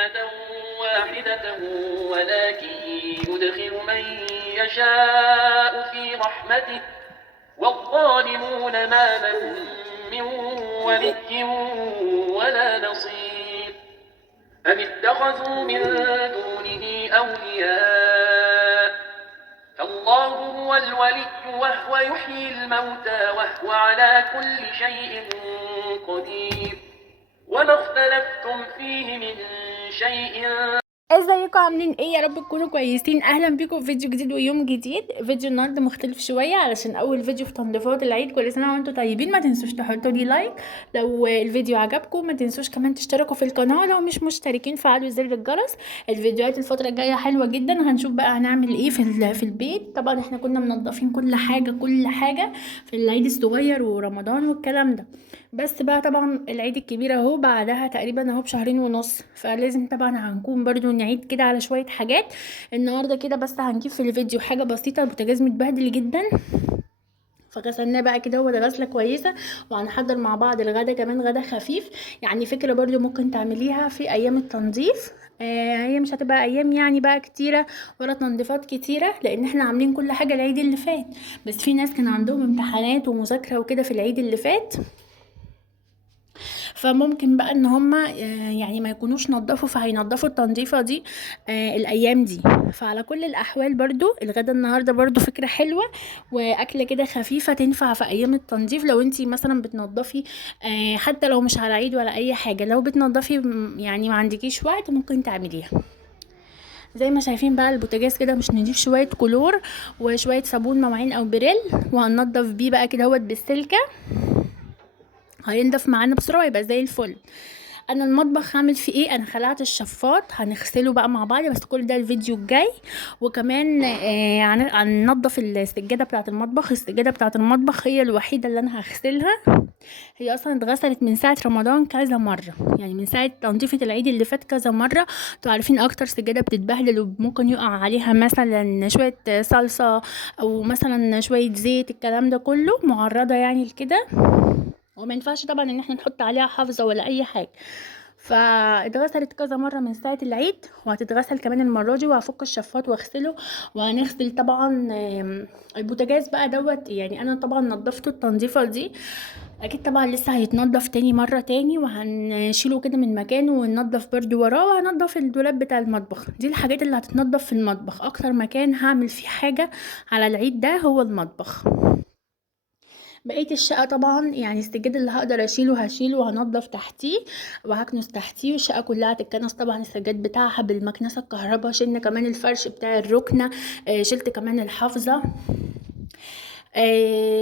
أمة واحدة ولكن يدخل من يشاء في رحمته والظالمون ما لهم من ولي ولا نصير أم اتخذوا من دونه أولياء فالله هو الولي وهو يحيي الموتى وهو على كل شيء قدير وما اختلفتم فيه من شيء. ازيكم عاملين ايه؟ يا رب تكونوا كويسين. اهلا بيكم في فيديو جديد ويوم جديد. فيديو النهارده مختلف شويه علشان اول فيديو في تنظيفات العيد. كل سنه وانتم طيبين. ما تنسوش تحطوا لي لايك لو الفيديو عجبكم. ما تنسوش كمان تشتركوا في القناه لو مش مشتركين، فعلوا زر الجرس. الفيديوهات الفتره الجايه حلوه جدا. هنشوف بقى هنعمل ايه في البيت. طبعا احنا كنا منظفين كل حاجه في العيد الصغير ورمضان والكلام ده. بس بقى طبعا العيد الكبير اهو بعدها تقريبا اهو بشهرين ونص، فلازم طبعا هنكون برضو نعيد كده على شوية حاجات النهاردة كده. بس هنجيب في الفيديو حاجة بسيطة. البوتاجاز متبهدل جدا، فغسلناه بقى كده هو ده غسله كويسه. وهنحضر مع بعض الغدا كمان، غدا خفيف. يعني فكره برضو ممكن تعمليها في ايام التنظيف. هي مش هتبقى ايام يعني بقى كتيره ولا تنظيفات كتيره، لان احنا عاملين كل حاجه العيد اللي فات. بس في ناس كان عندهم امتحانات ومذاكره وكده في العيد اللي فات، فممكن بقى ان هما يعني ما يكونوش نظفوا، فهينضفوا التنظيفه دي الايام دي. فعلى كل الاحوال برضو الغدا النهارده برضو فكره حلوه واكله كده خفيفه تنفع في ايام التنظيف. لو انتي مثلا بتنضفي حتى لو مش على عيد ولا اي حاجه، لو بتنضفي يعني ما عندكيش وقت ممكن تعمليها. زي ما شايفين بقى البوتاجاز كده مش نضيف، شويه كلور وشويه صابون مواعين او بريل، وهننضف بيه بقى كده هوت بالسلكه. هينضف معانا بسرعه ويبقى زي الفل. انا المطبخ هعمل فيه ايه؟ انا خلعت الشفاط هنغسله بقى مع بعض، بس كل ده الفيديو الجاي. وكمان هننضف السجاده بتاعه المطبخ. السجاده بتاعه المطبخ هي الوحيده اللي انا هغسلها. هي اصلا اتغسلت من ساعه رمضان كذا مره، يعني من ساعه تنظيفه العيد اللي فات كذا مره. انتوا عارفين اكتر سجاده بتتبهدل وممكن يقع عليها مثلا شويه صلصه او مثلا شويه زيت، الكلام ده كله معرضه يعني لكده. وما ينفعش طبعا ان احنا نحط عليها حافظه ولا اي حاجه. فاتغسلت كذا مره من ساعه العيد، وهتتغسل كمان المره دي. وهفك الشفاط واغسله. وهنغسل طبعا البوتاجاز بقى دوت. يعني انا طبعا نضفته التنظيفه دي، اكيد طبعا لسه هيتنضف تاني مره تاني، وهنشيله كده من مكانه وننضف برضو وراه. وهنضف الدولاب بتاع المطبخ. دي الحاجات اللي هتتنضف في المطبخ. اكتر مكان هعمل فيه حاجه على العيد ده هو المطبخ. بقية الشقة طبعا يعني السجاد اللي هقدر اشيله هشيله، وهنضف تحتيه وهكنس تحتيه. والشقة كلها هتتكنس طبعا السجاد بتاعها بالمكنسة الكهرباء. شلنا كمان الفرش بتاع الركنة، شلت كمان الحافظة.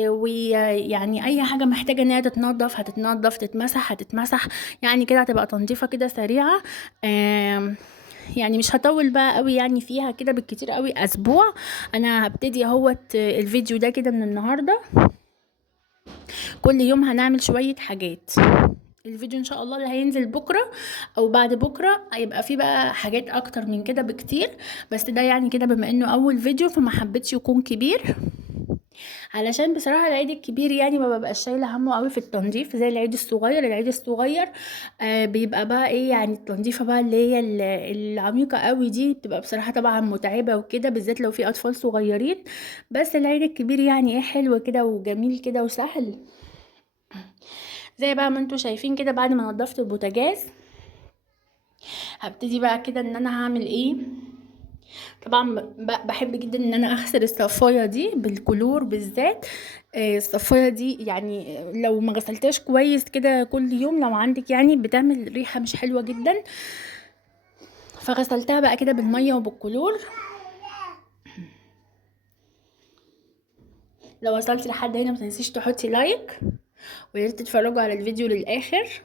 ويعني اي حاجة محتاجة ان هي تتنضف هتتنضف، تتمسح هتتمسح. يعني كده هتبقى تنظيفة كده سريعة. يعني مش هطول بقى قوي يعني فيها كده، بالكتير قوي اسبوع. انا هبتدي اهوت الفيديو ده كده من النهارده. كل يوم هنعمل شوية حاجات. الفيديو ان شاء الله اللي هينزل بكرة او بعد بكرة هيبقى فيه بقى حاجات اكتر من كده بكتير. بس ده يعني كده بما انه اول فيديو فما حبيتش يكون كبير، علشان بصراحة العيد الكبير يعني ما ببقاش شايلة همه قوي في التنظيف زي العيد الصغير. العيد الصغير بيبقى بقى ايه يعني التنظيفة بقى اللي هي العميقة قوي دي بتبقى بصراحة طبعا متعبة وكده، بالذات لو في اطفال صغيرين. بس العيد الكبير يعني ايه حلو كده وجميل كده وسهل. زي بقى ما انتوا شايفين كده بعد ما نضفت البوتاجاز هبتدي بقى كده ان انا هعمل ايه. طبعا بحب جدا ان انا اغسل الصفايه دي بالكلور بالذات. الصفايه دي يعني لو ما غسلتهاش كويس كده كل يوم لو عندك يعني بتعمل ريحه مش حلوه جدا. فغسلتها بقى كده بالميه وبالكلور. لو وصلت لحد هنا ما تنسيش تحطي لايك، ويا ريت تتفرجوا على الفيديو للاخر.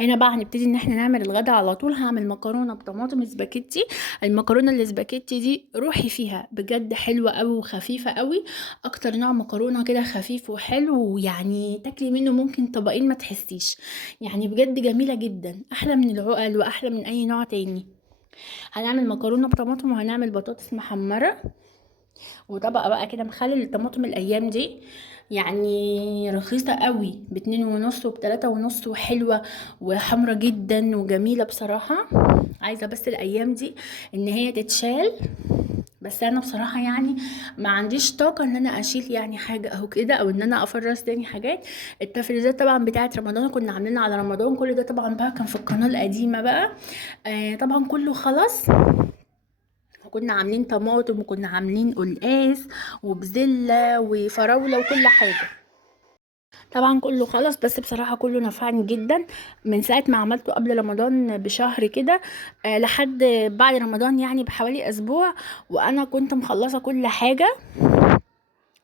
هنا بقى هنبتدي ان احنا نعمل الغدا على طول. هعمل مكرونه بطماطم سباكيتي. المكرونه السباكيتي دي روحي فيها بجد حلوه قوي وخفيفه قوي. اكتر نوع مكرونه كده خفيف وحلو، ويعني تاكلي منه ممكن طبقين ما تحسيش. يعني بجد جميله جدا، احلى من العقل واحلى من اي نوع تاني. هنعمل مكرونه بطماطم وهنعمل بطاطس محمره. وطبقه بقى كده مخلل الطماطم الايام دي يعني رخيصة قوي، ب2.5 وب3.5 وحلوة وحمرة جدا وجميلة بصراحة. عايزة بس الأيام دي إن هي تتشال. بس أنا بصراحة يعني ما عنديش طاقة إن أنا أشيل يعني حاجة أو كده، أو إن أنا أفرز تاني حاجات. التفريزات طبعا بتاعة رمضان كنا عاملينها على رمضان، كل ده طبعا بقى كان في القناة القديمة بقى. طبعا كله خلاص. وكنا عاملين طماطم وكنا عاملين قلقاس وبزلة وفراولة وكل حاجة. طبعا كله خلص، بس بصراحة كله نفعني جدا من ساعة ما عملته قبل رمضان بشهر كده لحد بعد رمضان يعني بحوالي اسبوع، وانا كنت مخلصة كل حاجة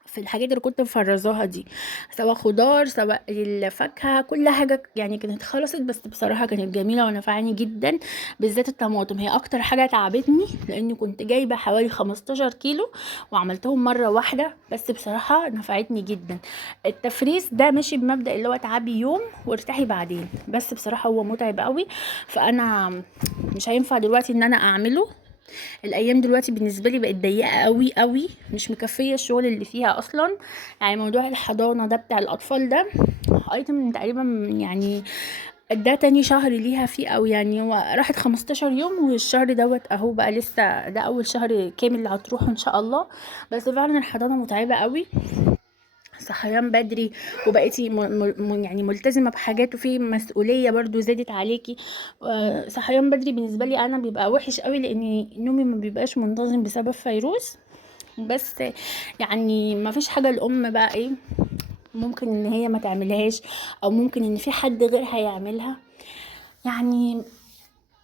في الحاجات اللي كنت مفرزاها دي، سواء خضار سواء الفاكهة، كل حاجة يعني كانت خلصت. بس بصراحة كانت جميلة ونفعني جدا، بالذات الطماطم هي اكتر حاجة تعبتني، لاني كنت جايبة حوالي 15 كيلو وعملتهم مرة واحدة، بس بصراحة نفعتني جدا. التفريز ده ماشي بمبدأ اللي هو تعبي يوم وارتاحي بعدين، بس بصراحة هو متعب قوي، فانا مش هينفع دلوقتي ان انا اعمله. الايام دلوقتي بالنسبه لي بقت ضيقه قوي قوي، مش مكفيه الشغل اللي فيها اصلا. يعني موضوع الحضانه ده بتاع الاطفال ده ايتم تقريبا يعني ده تاني شهر ليها فيه، او يعني هو راحت 15 يوم والشهر دوت اهو بقى لسه ده اول شهر كامل اللي هتروح ان شاء الله. بس فعلا الحضانه متعبه قوي، صحيان بدري، وبقيتي يعني ملتزمة بحاجات، وفي مسؤولية برضو زادت عليكي. صحيان بدري بالنسبة لي انا بيبقى وحش قوي، لان نومي ما بيبقاش منتظم بسبب فيروز. بس يعني ما فيش حاجة الام بقى ايه ممكن ان هي ما تعملهاش، او ممكن ان في حد غيرها يعملها. يعني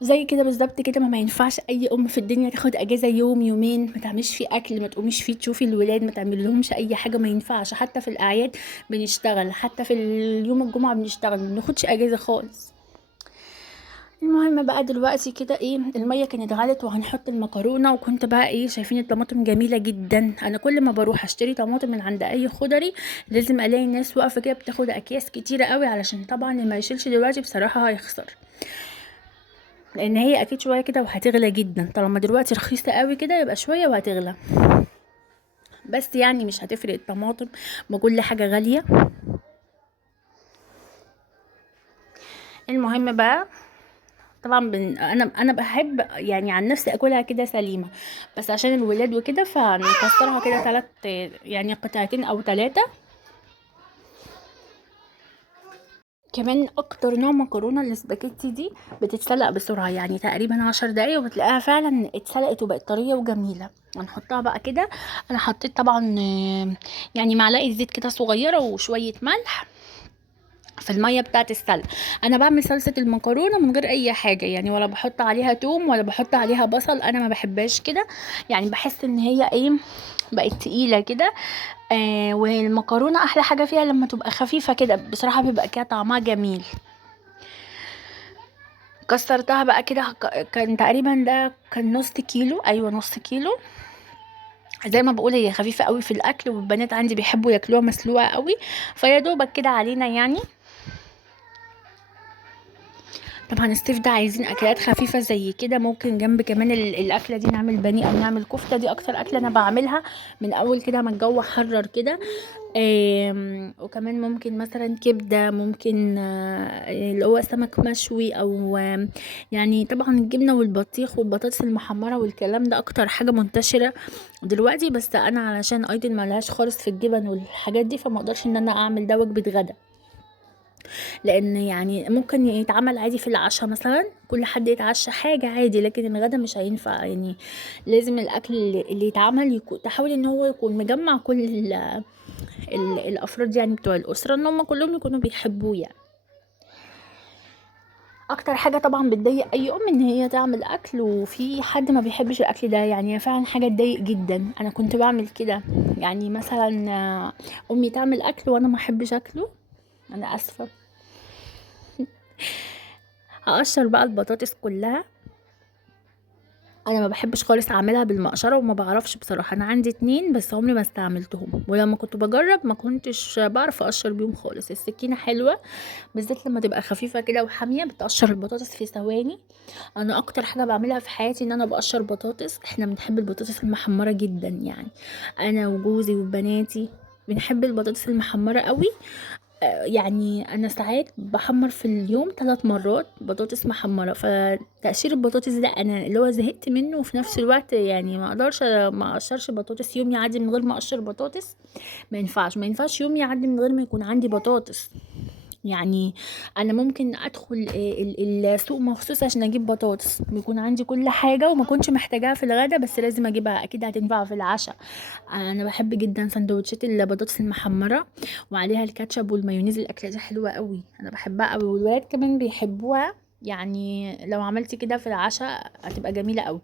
زي كده بالظبط كده، ما ينفعش اي ام في الدنيا تاخد اجازه يوم يومين ما تعملش فيه اكل، ما تقوميش فيه تشوفي الولاد، ما تعمل لهمش اي حاجه، ما ينفعش. حتى في الاعياد بنشتغل، حتى في اليوم الجمعه بنشتغل، ما بناخدش اجازه خالص. المهم بقى دلوقتي كده ايه، الميه كانت غلت وهنحط المكرونه، وكنت بقى ايه شايفين الطماطم جميله جدا. انا كل ما بروح اشتري طماطم من عند اي خضري لازم الاقي ناس واقفه كده بتاخد اكياس كتيره قوي، علشان طبعا اللي ما يشيلش دلوقتي بصراحه هيخسر، لان هي اكيد شويه كده وهتغلى جدا. طالما دلوقتي رخيصه قوي كده يبقى شويه وهتغلى، بس يعني مش هتفرق الطماطم، ما كل حاجه غاليه. المهم بقى طبعا انا بحب يعني عن نفسي اكلها كده سليمه، بس عشان الولاد وكده فنكسرها كده يعني قطعتين او 3. كمان اكتر نوع مكرونه الاسباجيتي دي بتتسلق بسرعه، يعني تقريبا 10 دقايق وبتلاقيها فعلا اتسلقت وبقت طريه وجميله. هنحطها بقى كده. انا حطيت طبعا يعني معلقه زيت كده صغيره وشويه ملح في الميه بتاعه السلق. انا بعمل صلصه المكرونه من غير اي حاجه يعني، ولا بحط عليها توم ولا بحط عليها بصل، انا ما بحبهاش كده. يعني بحس ان هي ايه بقت تقيله كده. والمكرونه احلى حاجه فيها لما تبقى خفيفه كده، بصراحه بيبقى كده طعمها جميل. كسرتها بقى كده، كان تقريبا ده كان نص كيلو، ايوه نص كيلو. زي ما بقول هي خفيفه قوي في الاكل، والبنات عندي بيحبوا ياكلوها مسلوقه قوي، فيا دوبك كده علينا يعني. طبعا الصيف ده عايزين اكلات خفيفه زي كده، ممكن جنب كمان الاكله دي نعمل بانيه او نعمل كفته، دي اكتر اكله انا بعملها من اول كده ما الجو حرر كده. وكمان ممكن مثلا كبده، ممكن اللي هو سمك مشوي، او يعني طبعا الجبنه والبطيخ والبطاطس المحمره والكلام ده اكتر حاجه منتشره دلوقتي. بس انا علشان ايضا ملهاش خالص في الجبن والحاجات دي، فما اقدرش ان انا اعمل ده وجبه غدا، لان يعني ممكن يتعمل عادي في العشاء مثلا، كل حد يتعشى حاجة عادي، لكن الغدا مش هينفع يعني. لازم الاكل اللي يتعمل يكون تحاول ان هو يكون مجمع كل الافراد يعني بتوع الاسرة، ان هم كلهم يكونوا بيحبوه يعني. اكتر حاجة طبعا بتضايق اي ام ان هي تعمل اكل وفي حد ما بيحبش الاكل ده، يعني هي فعلا حاجة تضايق جدا. انا كنت بعمل كده يعني، مثلا امي تعمل اكل وانا ما احبش اكله، انا اسفة. هقشر بقى البطاطس كلها. انا ما بحبش خالص اعملها بالمقشره، وما بعرفش بصراحه، انا عندي 2 بس عمري ما استعملتهم، ولما كنت بجرب ما كنتش بعرف اقشر بيهم خالص. السكينه حلوه بالذات لما تبقى خفيفه كده وحاميه، بتقشر البطاطس في ثواني. انا اكتر حاجه بعملها في حياتي ان انا بقشر بطاطس. احنا بنحب البطاطس المحمره جدا يعني، انا وجوزي وبناتي. بنحب البطاطس المحمرة قوي. يعني انا ساعات بحمر في اليوم 3 مرات بطاطس محمرة. فتقشير البطاطس ده انا اللي هو زهقت منه، وفي نفس الوقت يعني ما اقشرش بطاطس. يوم يعدي من غير ما اقشر بطاطس ما ينفعش يوم يعدي من غير ما يكون عندي بطاطس. يعني انا ممكن ادخل السوق مخصوص عشان اجيب بطاطس، بيكون عندي كل حاجه وما كنتش محتاجاها في الغدا، بس لازم اجيبها اكيد هتنفع في العشاء. انا بحب جدا سندوتشات البطاطس المحمره وعليها الكاتشب والمايونيز، الاكله دي حلوه قوي، انا بحبها قوي والولاد كمان بيحبوها. يعني لو عملتي كده في العشاء هتبقى جميله قوي.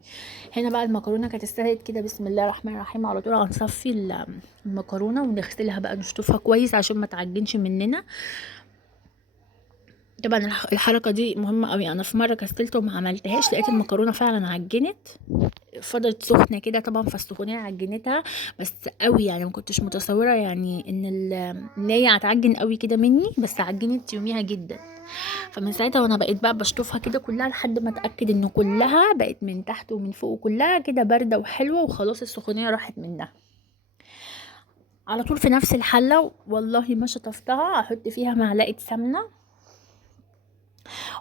هنا بقى المكرونه كانت استوت كده، بسم الله الرحمن الرحيم، على طول هنصفي المكرونه ونغسلها بقى، نشطفها كويس عشان ما تعجنش مننا. طبعا الحركه دي مهمه قوي. انا في مره كسلت وما عملتهاش، لقيت المكرونه فعلا عجنت، فضلت سخنه كده طبعا، فالسخونيه عجنتها بس قوي. يعني ما كنتش متصوره يعني ان هي هتعجن قوي كده مني، بس عجنت يوميها جدا. فمن ساعتها وانا بقيت بقى بشطفها كده كلها لحد ما اتاكد ان كلها بقت من تحت ومن فوق كلها كده بارده وحلوه، وخلاص السخونيه راحت منها. على طول في نفس الحله، والله ما شطفتها، احط فيها معلقه سمنه،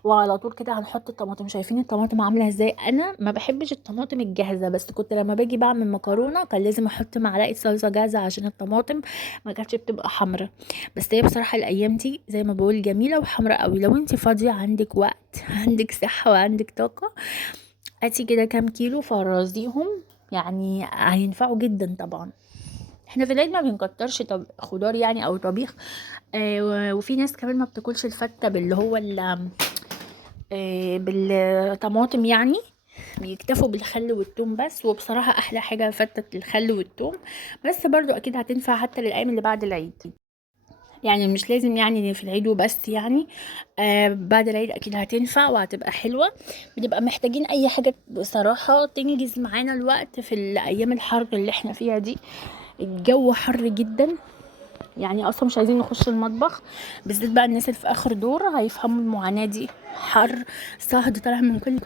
وعلى طول كده هنحط الطماطم. شايفين الطماطم عامله ازاي؟ انا ما بحبش الطماطم الجاهزه، بس كنت لما باجي بعمل مكرونه كان لازم احط معلقه صلصه جاهزه عشان الطماطم ما كانتش بتبقى حمرا. بس هي بصراحه الايام دي زي ما بقول جميله وحمرا قوي. لو انت فاضيه عندك وقت عندك صحه وعندك طاقه، هاتي كده كام كيلو فرزيهم، يعني هينفعوا جدا طبعا. احنا في العيد ما بنكترش خضار يعني او طبيخ. وفي ناس كمان ما بتاكلش الفته باللي هو بالطماطم يعني، بيكتفوا بالخل والثوم بس. وبصراحة أحلى حاجة فتة الخل والثوم، بس برضو أكيد هتنفع حتى للأيام اللي بعد العيد. يعني مش لازم يعني في العيد وبس يعني، بعد العيد أكيد هتنفع وهتبقى حلوة. بنبقى محتاجين أي حاجة بصراحة تنجز معانا الوقت في الأيام الحر اللي احنا فيها دي. الجو حر جدا، يعني اصلا مش عايزين نخش المطبخ، بالذات بقى الناس اللي في اخر دور هيفهموا المعاناة دي. حر، صهد طالع من كل